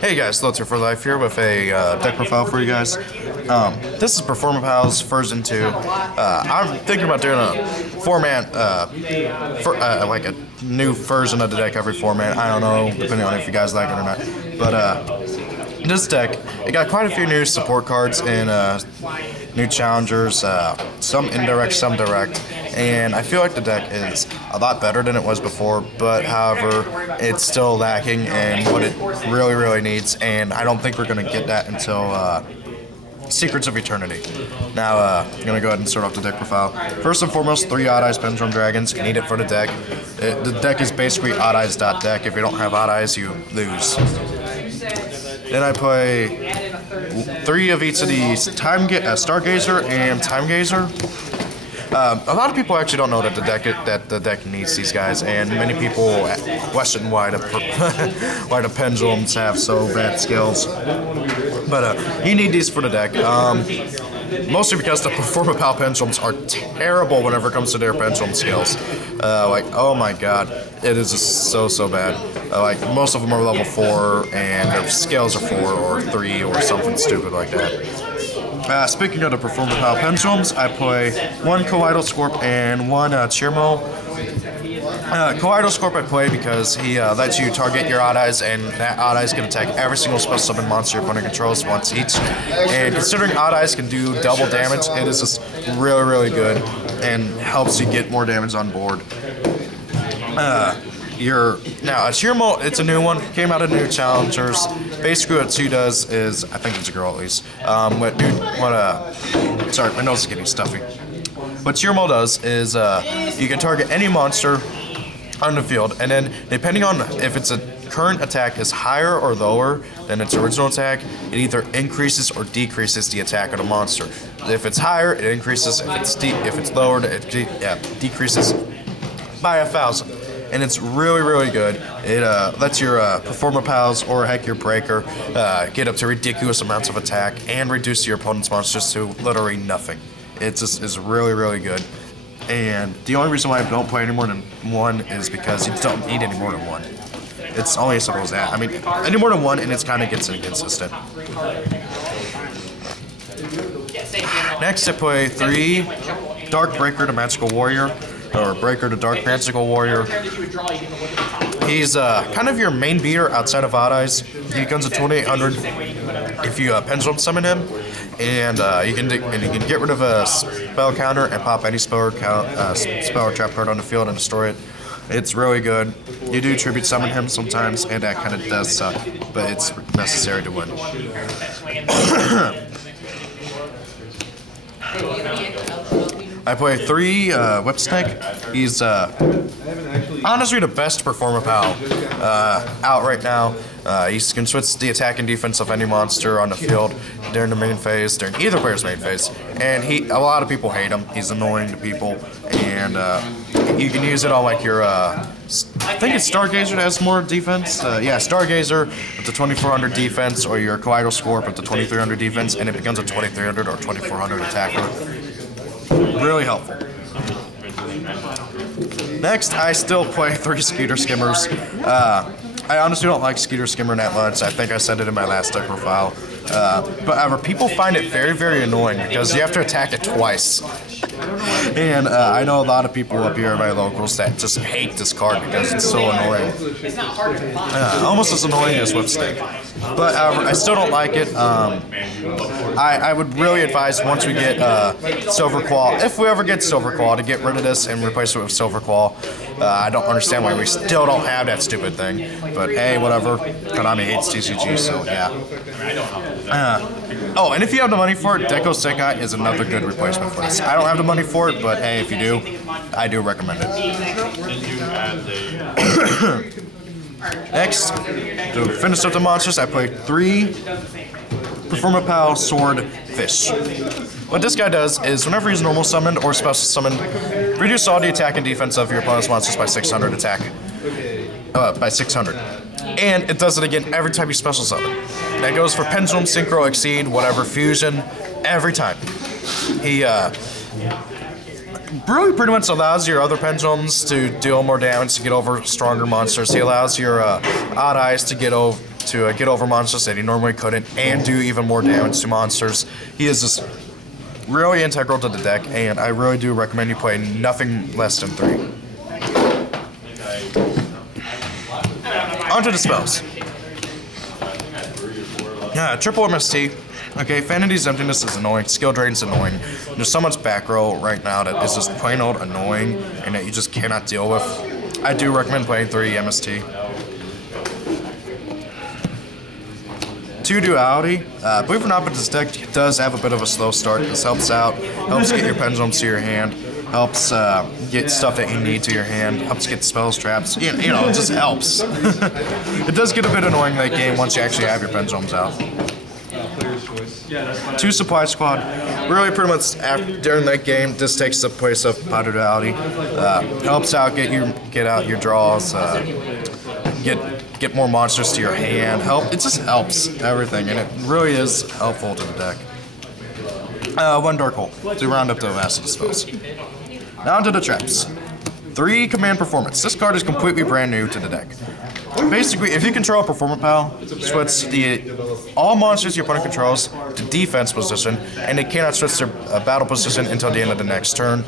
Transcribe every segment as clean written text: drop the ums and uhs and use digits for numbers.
Hey guys, Lots for Life here with a deck profile for you guys. This is Performapals version 2. I'm thinking about doing a format, like a new version of the deck every format. I don't know, depending on if you guys like it or not. But this deck, it got quite a few new support cards and new challengers, some indirect, some direct. And I feel like the deck is a lot better than it was before, but however, it's still lacking in what it really needs, and I don't think we're going to get that until Secrets of Eternity. Now, I'm going to go ahead and start off the deck profile. First and foremost, 3 Odd Eyes Pendulum Dragons. You need it for the deck. The deck is basically Odd Eyes deck. If you don't have Odd Eyes, you lose. Then I play 3 of each of these Stargazer and Timegazer. A lot of people actually don't know that the deck needs these guys, and many people question why the pendulums have so bad skills. But you need these for the deck, mostly because the Performapal pendulums are terrible whenever it comes to their pendulum skills. Like, oh my god, it is just so bad. Like, most of them are level 4, and their skills are 4 or 3 or something stupid like that. Speaking of the Performapal pendulums, I play 1 Kaleidoscorp and 1 Cheermole. Kaleidoscorp I play because he lets you target your Odd Eyes, and that Odd Eyes can attack every single special summon monster your opponent controls once each. And considering Odd Eyes can do double damage, it is just really good and helps you get more damage on board. Now a Cheermole, it's a new one, came out of new challengers. Basically what she does is, I think it's a girl at least, sorry, my nose is getting stuffy. What Cheermole does is, you can target any monster on the field, and then depending on if its current attack is higher or lower than its original attack, it either increases or decreases the attack of the monster. If it's higher, it increases. If it's lower, it decreases by 1,000. And it's really good. It lets your Performapals or heck your Breaker get up to ridiculous amounts of attack and reduce your opponent's monsters to literally nothing. It just is really good. And the only reason why I don't play any more than 1 is because you don't need any more than 1. It's only as simple as that. I mean, any more than 1 and it's kind of gets inconsistent. Next I play 3 Dark Breaker to Magical Warrior, or Breaker to Dark Magical Warrior. He's kind of your main beater outside of Odd Eyes. He becomes a 2800 if you Pendulum Summon him, and you can get rid of a spell counter and pop any spell or trap card on the field and destroy it. It's really good. You do Tribute Summon him sometimes, and that kind of does suck, but it's necessary to win. I play 3 Whip Snake. He's honestly the best Performapal out right now. He can switch the attack and defense of any monster on the field during the main phase, during either player's main phase. And a lot of people hate him. He's annoying to people, and you can use it on like your I think it's Stargazer that has more defense. Yeah, Stargazer with the 2400 defense, or your Kaleidoscorp with the 2300 defense, and it becomes a 2300 or 2400 attacker. Really helpful. Next, I still play 3 Skeeter Skimmers. I honestly don't like Skeeter Skimmer that much. I think I said it in my last deck profile. But however, people find it very annoying because you have to attack it twice. And I know a lot of people up here at my locals that just hate this card because it's so annoying. Almost as annoying as Whipstick. But I still don't like it. I would really advise once we get Silver Claw, if we ever get Silver Claw, to get rid of this and replace it with Silver Claw. I don't understand why we still don't have that stupid thing. But hey, whatever. Konami hates TCG, so yeah. Oh, and if you have the money for it, Deco Sekai is another good replacement for this. I don't have the money for it, but hey, if you do, I do recommend it. Next, to finish up the monsters, I play 3 Performapal Sword Fish. What this guy does is, whenever he's normal summoned or special summoned, reduce all the attack and defense of your opponent's monsters by 600 attack. By 600. And it does it again every time you special summon. That goes for Pendulum, Synchro, Exceed, whatever, Fusion, every time. He really pretty much allows your other pendulums to deal more damage, to get over stronger monsters. He allows your Odd Eyes to get over to get over monsters that he normally couldn't and do even more damage to monsters. He is just really integral to the deck, and I really do recommend you play nothing less than 3. Onto the spells. Triple MST. Okay, Vanity's Emptiness is annoying, Skill Drain's annoying. There's so much back row right now that is just plain old annoying and that you just cannot deal with. I do recommend playing 3 MST. 2 Duality. Believe it or not, but this deck does have a bit of a slow start. This helps out, helps get your pendulums to your hand, helps get stuff that you need to your hand, helps get spells, traps, you know, it just helps. It does get a bit annoying late game once you actually have your pendulums out. 2 Supply Squad. Really, pretty much during that game, this takes the place of Powder Duality. Helps out get out your draws, get more monsters to your hand. It just helps everything, and it really is helpful to the deck. 1 Dark Hole to round up the last of the spells. Now onto the traps. 3 Command Performance. This card is completely brand new to the deck. Basically, if you control a Performapal, switch all monsters your opponent controls to defense position, and they cannot switch their battle position until the end of the next turn.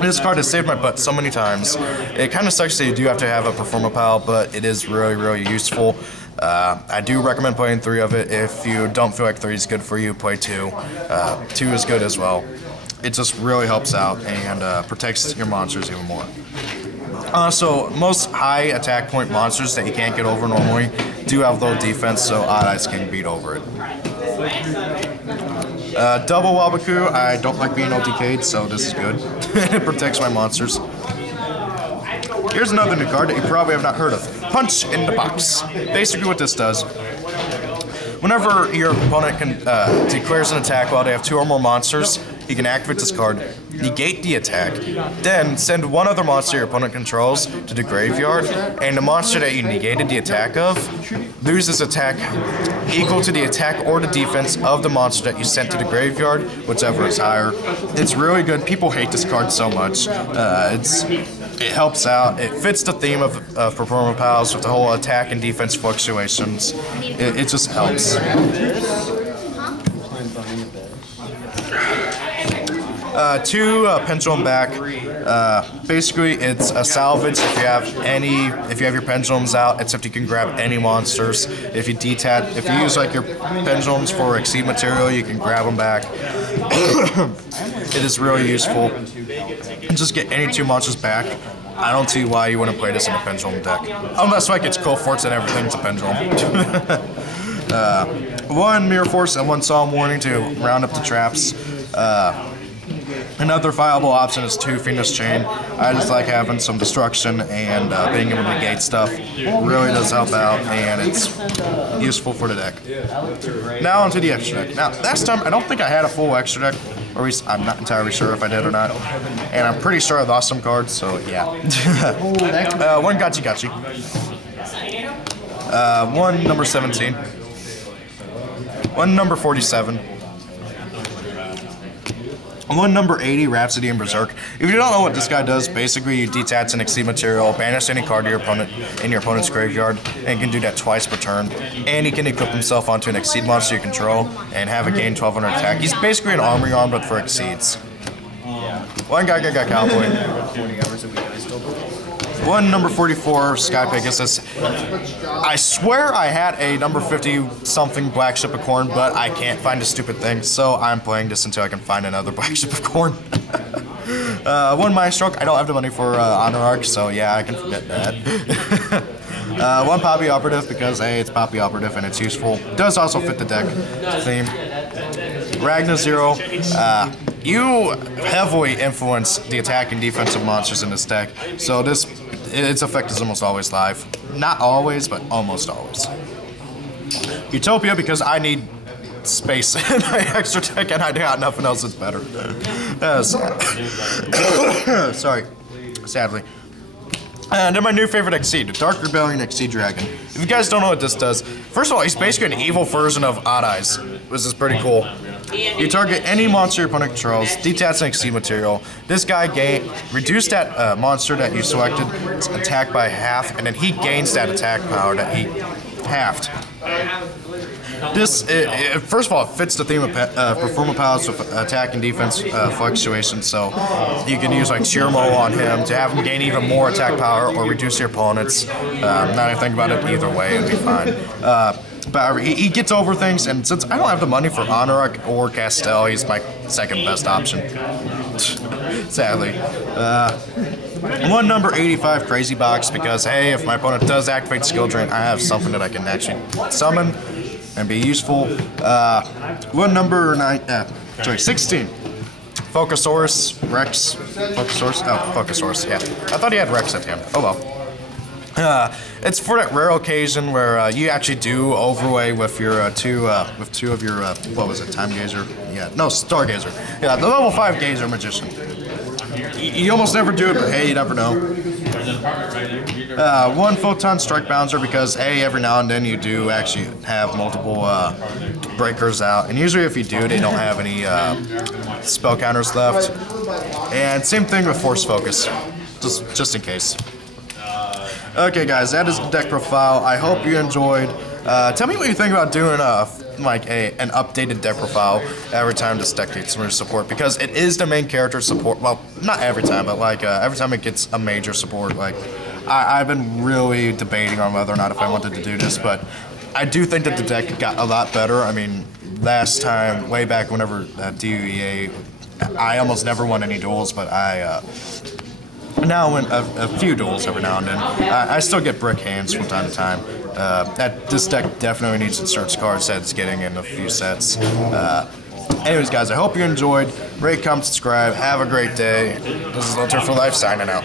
This card has saved my butt so many times. It kind of sucks that you do have to have a Performapal, but it is really, really useful. I do recommend playing 3 of it. If you don't feel like 3 is good for you, play 2. 2 is good as well. It just really helps out and protects your monsters even more. So most high attack point monsters that you can't get over normally do have low defense, so Odd Eyes can beat over it. Double Waboku. I don't like being OTK'd, so this is good. It protects my monsters. Here's another new card that you probably have not heard of. Punch in the Box. Basically what this does, whenever your opponent declares an attack while they have 2 or more monsters, he can activate this card, negate the attack, then send 1 other monster your opponent controls to the graveyard, and the monster that you negated the attack of loses attack equal to the attack or the defense of the monster that you sent to the graveyard, whichever is higher. It's really good. People hate this card so much. It helps out. It fits the theme of Performapals with the whole attack and defense fluctuations. It just helps. 2 Pendulum Back. Basically, it's a salvage if you have your pendulums out, except you can grab any monsters. If you use like your pendulums for exceed material, you can grab them back. It is really useful. And just get any 2 monsters back. I don't see why you wouldn't play this in a pendulum deck. Unless like it's Cold Forts and everything's a pendulum. 1 Mirror Force and 1 Solemn Warning to round up the traps. Another viable option is 2 Phoenix Chain. I just like having some destruction and being able to negate stuff. Really does help out, and it's useful for the deck. Now onto the extra deck. Now, last time I don't think I had a full extra deck, or at least I'm not entirely sure if I did or not. And I'm pretty sure I lost some cards, so yeah. 1 Gachi Gachi. 1 number 17. 1 number 47. 1 number 80, Rhapsody and Berserk. If you don't know what this guy does, basically you detach an exceed material, banish any card to your opponent in your opponent's graveyard, and you can do that twice per turn. And he can equip himself onto an exceed monster you control and have a gain 1200 attack. He's basically an armory arm, but for exceeds. 1 Gaga Cowboy. 1 number 44, Sky Pegasus. I swear I had a number 50-something Black Ship of Corn, but I can't find a stupid thing, so I'm playing this until I can find another Black Ship of Corn. 1 Maestro. I don't have the money for Honor Arc, so yeah, I can forget that. 1 Poppy Operative, because hey, it's Poppy Operative and it's useful. It does also fit the deck theme. Ragna Zero. You heavily influence the attack and defense of monsters in this deck, so its effect is almost always live. Not always, but almost always. Utopia, because I need space in my extra deck and I got nothing else that's better. Sorry, sadly. And then my new favorite Exceed, Dark Rebellion Exceed Dragon. If you guys don't know what this does, first of all, he's basically an evil version of Odd Eyes, which is pretty cool. You target any monster your opponent controls, detach an exceed material. This guy reduce that monster that you selected attack by half, and then he gains that attack power that he halved. This, first of all, it fits the theme of Performapals with attack and defense fluctuation, so you can use like Cheermole on him to have him gain even more attack power or reduce your opponents. Not even think about it either way, it'd be fine. But he gets over things, and since I don't have the money for Honorak or Castell, he's my second best option. Sadly. One number 85 Crazy Box because, hey, if my opponent does activate Skill Drain, I have something that I can actually summon and be useful. One number 16. Focusaurus, Rex. Focusaurus? Oh, Focusaurus, yeah. I thought he had Rex at the end. Oh well. It's for that rare occasion where you actually do overlay with your two of your what was it, Timegazer? Yeah, no, Stargazer. Yeah, the level 5 Gazer Magician. You almost never do it, but hey, you never know. One Photon Strike Bouncer because hey, every now and then you do actually have multiple breakers out, and usually if you do, they don't have any spell counters left. And same thing with Force Focus, just in case. Okay, guys, that is the deck profile. I hope you enjoyed. Tell me what you think about doing an updated deck profile every time this deck gets some support, because it is the main character support. Well, not every time, but like every time it gets a major support. Like I've been really debating on whether or not if I wanted to do this, but I do think that the deck got a lot better. I mean, last time, way back whenever DUEA, I almost never won any duels, but I now win a few duels every now and then. I still get brick hands from time to time. This deck definitely needs to search card sets, getting in a few sets. Anyways, guys, I hope you enjoyed. Rate, comment, subscribe. Have a great day. This is Loter for Life signing out.